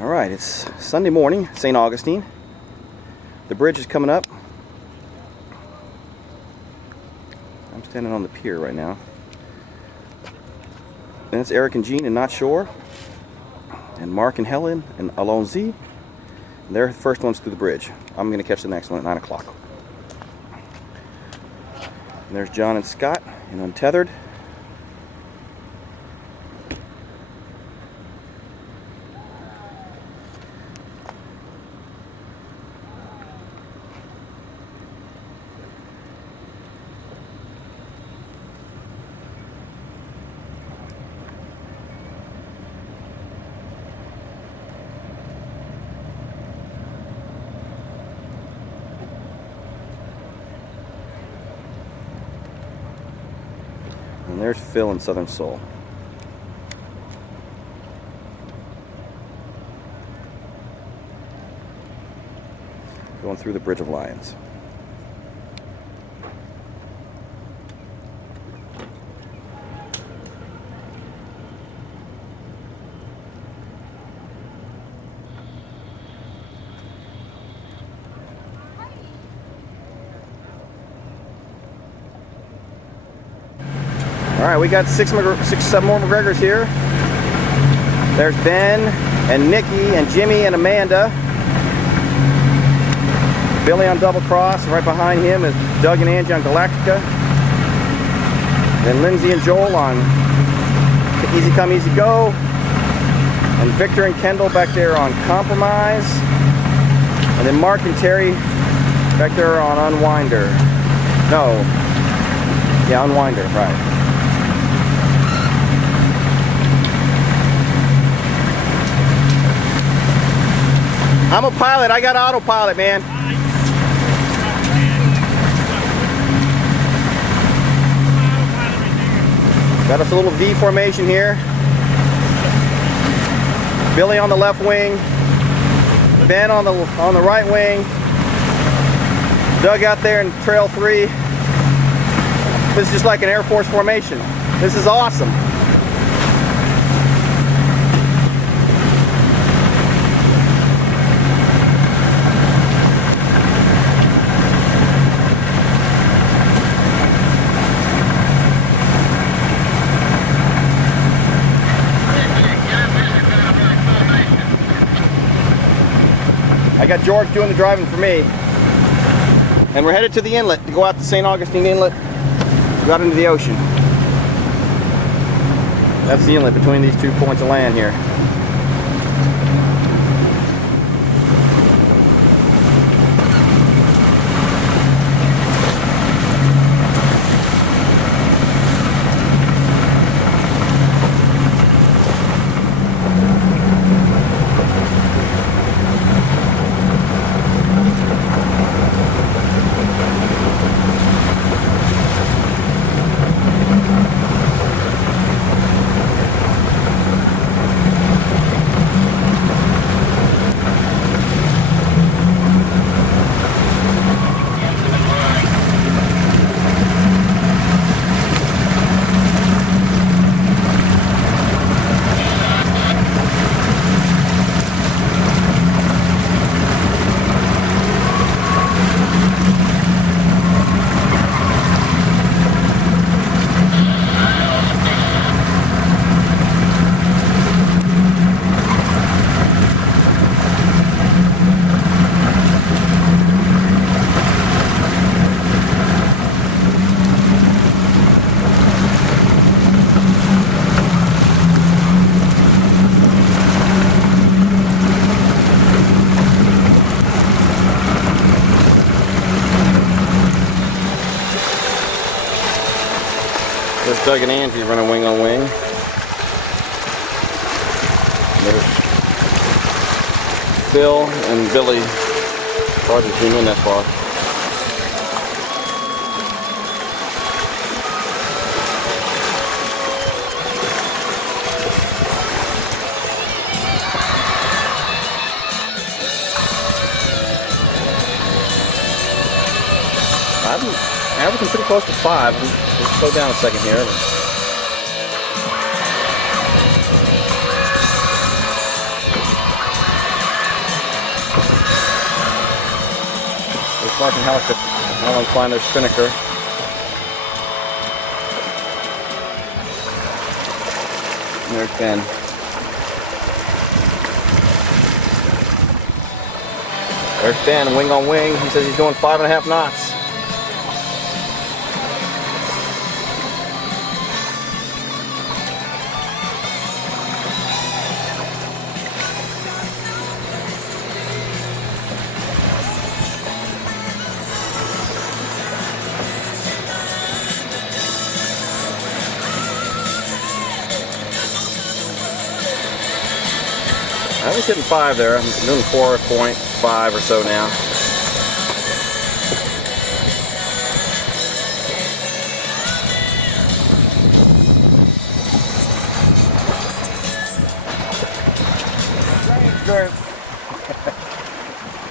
Alright, it's Sunday morning, St. Augustine. The bridge is coming up. I'm standing on the pier right now. And it's Eric and Jean and Not Shore. And Mark and Helen and Alonzi. They're the first ones through the bridge. I'm going to catch the next one at 9 o'clock. And there's John and Scott in Untethered. And there's Phil in Southern Soul. Going through the Bridge of Lions. All right, we got six, seven more McGregors here. There's Ben and Nikki and Jimmy and Amanda. Billy on Double Cross. Right behind him is Doug and Angie on Galactica. Then Lindsay and Joel on Easy Come, Easy Go. And Victor and Kendall back there on Compromise. And then Mark and Terry back there on Unwinder. No. Yeah, Unwinder, right. I'm a pilot. I got autopilot, man. Got us a little V formation here. Billy on the left wing. Ben on the right wing. Doug out there in trail 3. This is just like an Air Force formation. This is awesome. I got George doing the driving for me. And we're headed to the inlet to go out to St. Augustine Inlet, go out into the ocean. That's the inlet between these 2 points of land here. There's Doug and Angie running wing on wing. There's Phil and Billy. Hard to zoom in that far. I'm averaging pretty close to 5. Let's slow down a second here. Martin Halleck, Alan Klein, their spinnaker. And there's Ben. There's Ben, wing on wing. He says he's doing 5.5 knots. I was hitting 5 there. I'm doing 4.5 or so now.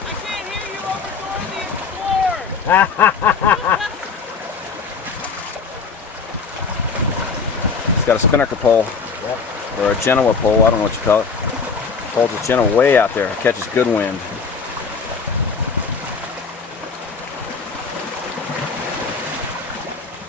I can't hear you over Dora the Explorer. He's got a spinnaker pole, or a Genoa pole, I don't know what you call it. Holds his Genoa way out there, catches good wind.